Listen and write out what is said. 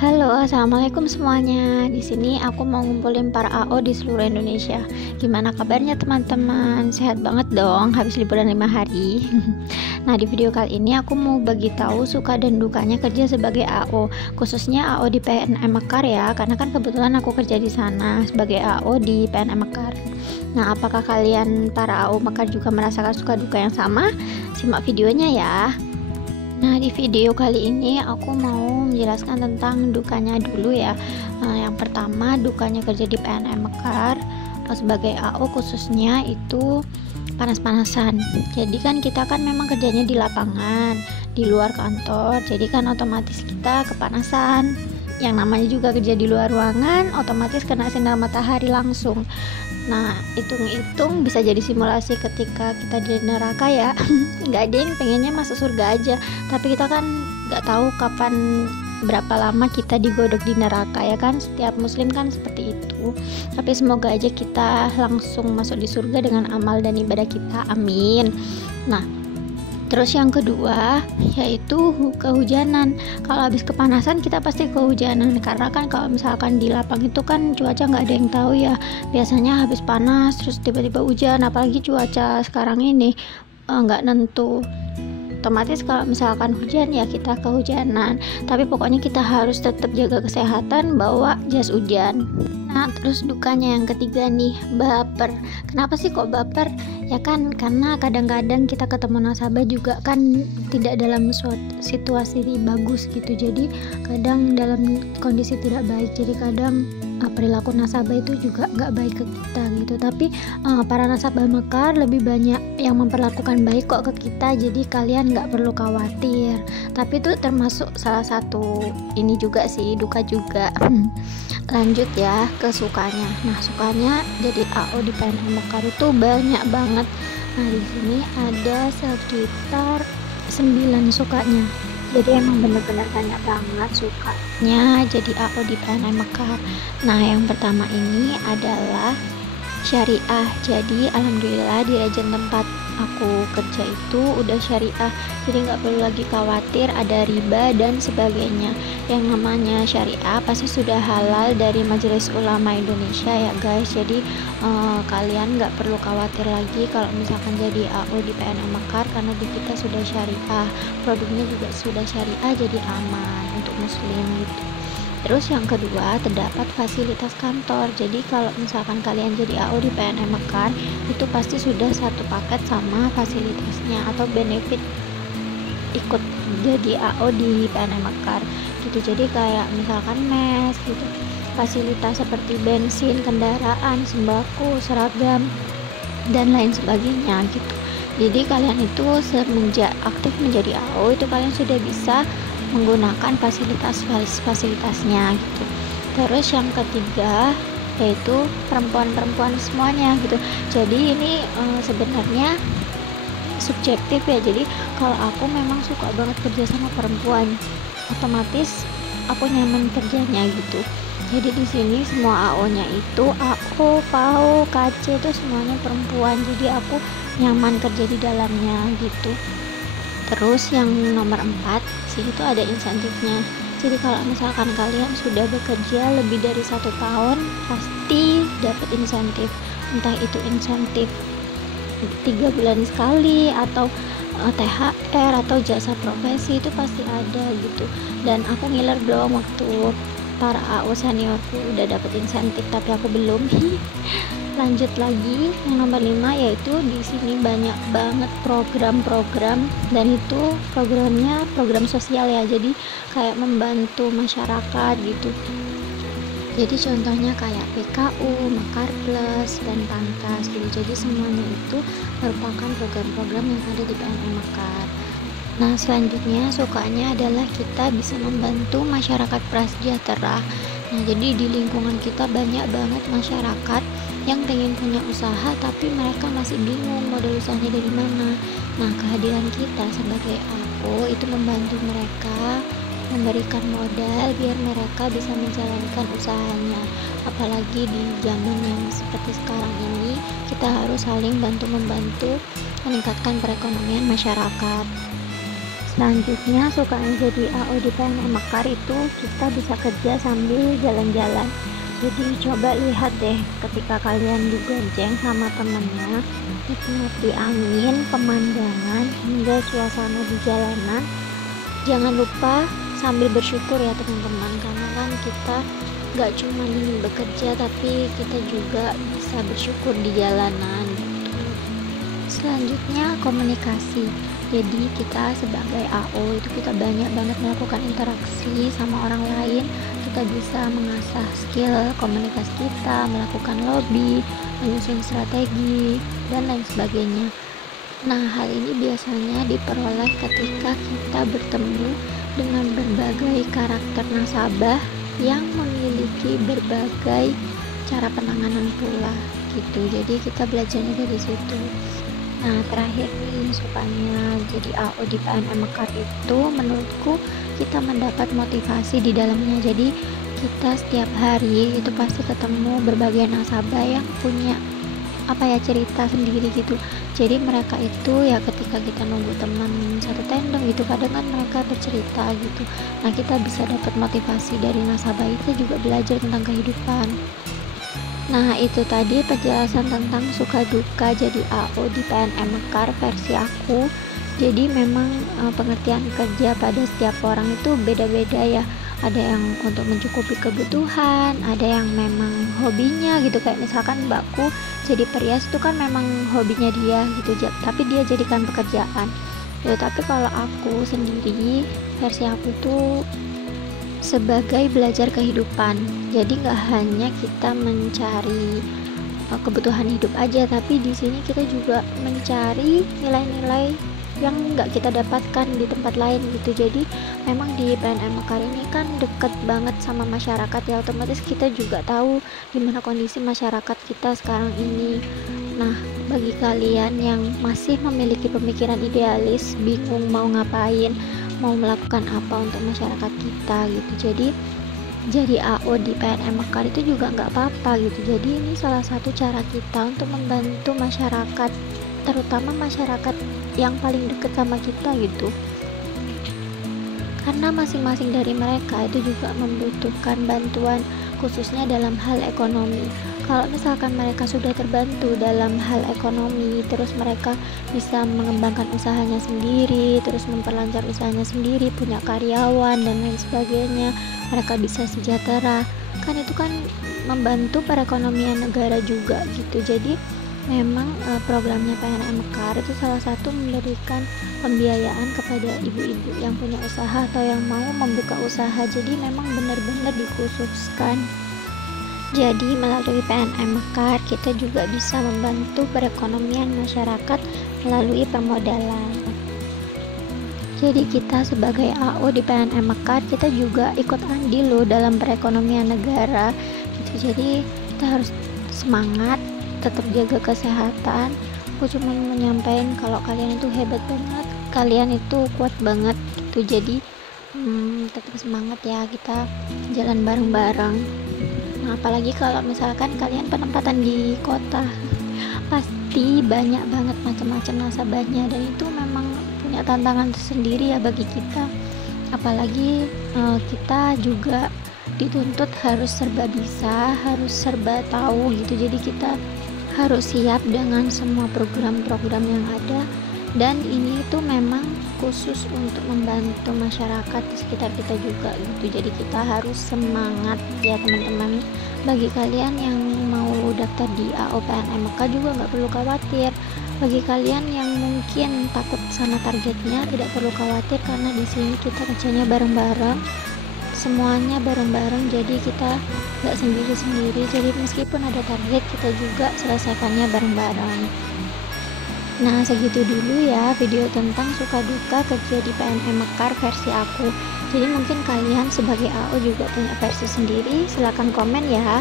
Halo, assalamualaikum semuanya. Di sini aku mau ngumpulin para AO di seluruh Indonesia. Gimana kabarnya teman-teman? Sehat banget dong, habis liburan 5 hari. Nah, di video kali ini aku mau bagi tahu suka dan dukanya kerja sebagai AO, khususnya AO di PNM Mekar ya, karena kan kebetulan aku kerja di sana sebagai AO di PNM Mekar. Nah, apakah kalian para AO Mekar juga merasakan suka duka yang sama? Simak videonya ya. Nah, di video kali ini aku mau menjelaskan tentang dukanya dulu ya. Yang pertama, dukanya kerja di PNM Mekar sebagai AO khususnya itu panas-panasan. Jadi kan kita kan memang kerjanya di lapangan, di luar kantor. Jadi kan otomatis kita kepanasan. Yang namanya juga kerja di luar ruangan, otomatis kena sinar matahari langsung. Nah, hitung-hitung bisa jadi simulasi ketika kita di neraka ya. Nggak ada yang pengennya masuk surga aja, tapi kita kan nggak tahu kapan berapa lama kita digodok di neraka ya kan. Setiap muslim kan seperti itu, tapi semoga aja kita langsung masuk di surga dengan amal dan ibadah kita, amin. Nah, terus yang kedua yaitu kehujanan. Kalau habis kepanasan kita pasti kehujanan, karena kan kalau misalkan di lapang itu kan cuaca nggak ada yang tahu ya. Biasanya habis panas terus tiba-tiba hujan, apalagi cuaca sekarang ini nggak nentu. Otomatis kalau misalkan hujan ya kita kehujanan, tapi pokoknya kita harus tetap jaga kesehatan, bawa jas hujan. Nah, terus dukanya yang ketiga nih, baper. Kenapa sih kok baper? Ya kan karena kadang-kadang kita ketemu nasabah juga kan tidak dalam situasi bagus gitu, jadi kadang dalam kondisi tidak baik, jadi kadang perilaku nasabah itu juga nggak baik ke kita gitu. Tapi para nasabah Mekar lebih banyak yang memperlakukan baik kok ke kita, jadi kalian nggak perlu khawatir. Tapi itu termasuk salah satu ini juga sih, duka juga. Lanjut ya ke sukanya. Nah, sukanya jadi AO di PNM Mekar itu banyak banget. Nah, di sini ada sekitar 9 sukanya. Jadi emang bener-bener banyak banget sukanya jadi AO di PNM Mekar. Nah, yang pertama ini adalah syariah. Jadi alhamdulillah di region tempat aku kerja itu udah syariah, jadi nggak perlu lagi khawatir ada riba dan sebagainya. Yang namanya syariah pasti sudah halal dari Majelis Ulama Indonesia ya guys. Jadi kalian nggak perlu khawatir lagi kalau misalkan jadi AO di PNM Mekar, karena di kita sudah syariah, produknya juga sudah syariah, jadi aman untuk muslim gitu. Terus yang kedua, terdapat fasilitas kantor. Jadi kalau misalkan kalian jadi AO di PNM Mekar, itu pasti sudah satu paket sama fasilitasnya atau benefit ikut jadi AO di PNM Mekar gitu. Jadi kayak misalkan mes gitu, fasilitas seperti bensin, kendaraan, sembako, seragam, dan lain sebagainya gitu. Jadi kalian itu semenjak aktif menjadi AO itu kalian sudah bisa menggunakan fasilitasnya gitu. Terus yang ketiga yaitu perempuan-perempuan semuanya gitu. Jadi ini sebenarnya subjektif ya. Jadi kalau aku memang suka banget kerja sama perempuan, otomatis aku nyaman kerjanya gitu. Jadi di sini semua AO-nya itu AO, PAO, KC itu semuanya perempuan. Jadi aku nyaman kerja di dalamnya gitu. Terus yang nomor 4 sih itu ada insentifnya. Jadi kalau misalkan kalian sudah bekerja lebih dari 1 tahun pasti dapat insentif. Entah itu insentif 3 bulan sekali atau THR atau jasa profesi, itu pasti ada gitu. Dan aku ngiler dong waktu para AO seniorku udah dapat insentif tapi aku belum. Lanjut lagi yang nomor 5 yaitu di sini banyak banget program-program, dan itu programnya program sosial ya. Jadi kayak membantu masyarakat gitu. Jadi contohnya kayak PKU, Mekar Plus, dan Pangkas gitu. Jadi semuanya itu merupakan program-program yang ada di PNM Mekar. Nah, selanjutnya sukanya adalah kita bisa membantu masyarakat prasejahtera. Nah, jadi di lingkungan kita banyak banget masyarakat yang pengen punya usaha tapi mereka masih bingung modal usahanya dari mana. Nah, kehadiran kita sebagai AO itu membantu mereka, memberikan modal biar mereka bisa menjalankan usahanya. Apalagi di zaman yang seperti sekarang ini, kita harus saling bantu-membantu meningkatkan perekonomian masyarakat. Selanjutnya, sukanya jadi AO di PNM Mekar itu kita bisa kerja sambil jalan-jalan. Jadi coba lihat deh, ketika kalian digonceng sama temennya, nikmati angin, pemandangan, hingga suasana di jalanan. Jangan lupa sambil bersyukur ya teman-teman, karena kan kita gak cuma ingin bekerja, tapi kita juga bisa bersyukur di jalanan gitu. Selanjutnya, komunikasi. Jadi kita sebagai AO itu kita banyak banget melakukan interaksi sama orang lain. Kita bisa mengasah skill komunikasi kita, melakukan lobby, menyusun strategi, dan lain sebagainya. Nah, hal ini biasanya diperoleh ketika kita bertemu dengan berbagai karakter nasabah yang memiliki berbagai cara penanganan pula gitu. Jadi kita belajarnya dari situ. Nah, terakhir nih, sukanya jadi AO di PNM Mekar itu menurutku kita mendapat motivasi di dalamnya. Jadi kita setiap hari itu pasti ketemu berbagai nasabah yang punya cerita sendiri gitu. Jadi mereka itu ya ketika kita nunggu teman satu tenda gitu, kadang kan mereka bercerita gitu. Nah, kita bisa dapat motivasi dari nasabah itu, juga belajar tentang kehidupan. Nah, itu tadi penjelasan tentang suka duka jadi AO di PNM Mekar versi aku. Jadi memang pengertian kerja pada setiap orang itu beda-beda ya. Ada yang untuk mencukupi kebutuhan, ada yang memang hobinya gitu, kayak misalkan mbakku jadi perias itu kan memang hobinya dia gitu, tapi dia jadikan pekerjaan. Ya, tapi kalau aku sendiri, versi aku tuh sebagai belajar kehidupan. Jadi nggak hanya kita mencari kebutuhan hidup aja, tapi di sini kita juga mencari nilai-nilai yang nggak kita dapatkan di tempat lain gitu. Jadi memang di PNM Mekar ini kan deket banget sama masyarakat ya, otomatis kita juga tahu gimana kondisi masyarakat kita sekarang ini. Nah, bagi kalian yang masih memiliki pemikiran idealis, bingung mau ngapain, mau melakukan apa untuk masyarakat kita gitu, jadi AO di PNM Mekar itu juga nggak apa-apa gitu. Jadi ini salah satu cara kita untuk membantu masyarakat, terutama masyarakat yang paling dekat sama kita gitu, karena masing-masing dari mereka itu juga membutuhkan bantuan, khususnya dalam hal ekonomi. Kalau misalkan mereka sudah terbantu dalam hal ekonomi, terus mereka bisa mengembangkan usahanya sendiri, terus memperlancar usahanya sendiri, punya karyawan dan lain sebagainya, mereka bisa sejahtera, kan itu kan membantu perekonomian negara juga gitu. Jadi memang programnya PNM Mekar itu salah satu memberikan pembiayaan kepada ibu-ibu yang punya usaha atau yang mau membuka usaha. Jadi memang benar-benar dikhususkan. Jadi melalui PNM Mekar kita juga bisa membantu perekonomian masyarakat melalui permodalan. Jadi kita sebagai AO di PNM Mekar kita juga ikut andil loh dalam perekonomian negara gitu. Jadi kita harus semangat, tetap jaga kesehatan. Aku cuma menyampaikan kalau kalian itu hebat banget, kalian itu kuat banget gitu. Jadi tetap semangat ya, kita jalan bareng-bareng. Nah, apalagi kalau misalkan kalian penempatan di kota, pasti banyak banget macam-macam nasabahnya, dan itu memang punya tantangan tersendiri ya bagi kita. Apalagi kita juga dituntut harus serba bisa, harus serba tahu gitu. Jadi kita harus siap dengan semua program-program yang ada, dan ini tuh memang khusus untuk membantu masyarakat di sekitar kita juga gitu. Jadi kita harus semangat ya teman-teman. Bagi kalian yang mau daftar di AO PNM Mekar juga nggak perlu khawatir. Bagi kalian yang mungkin takut sama targetnya, tidak perlu khawatir, karena di sini kita kerjanya bareng-bareng, semuanya bareng-bareng. Jadi kita nggak sendiri-sendiri. Jadi meskipun ada target, kita juga selesaikannya bareng-bareng. Nah, segitu dulu ya video tentang suka duka kerja di PNM Mekar versi aku. Jadi mungkin kalian sebagai AO juga punya versi sendiri, silahkan komen ya.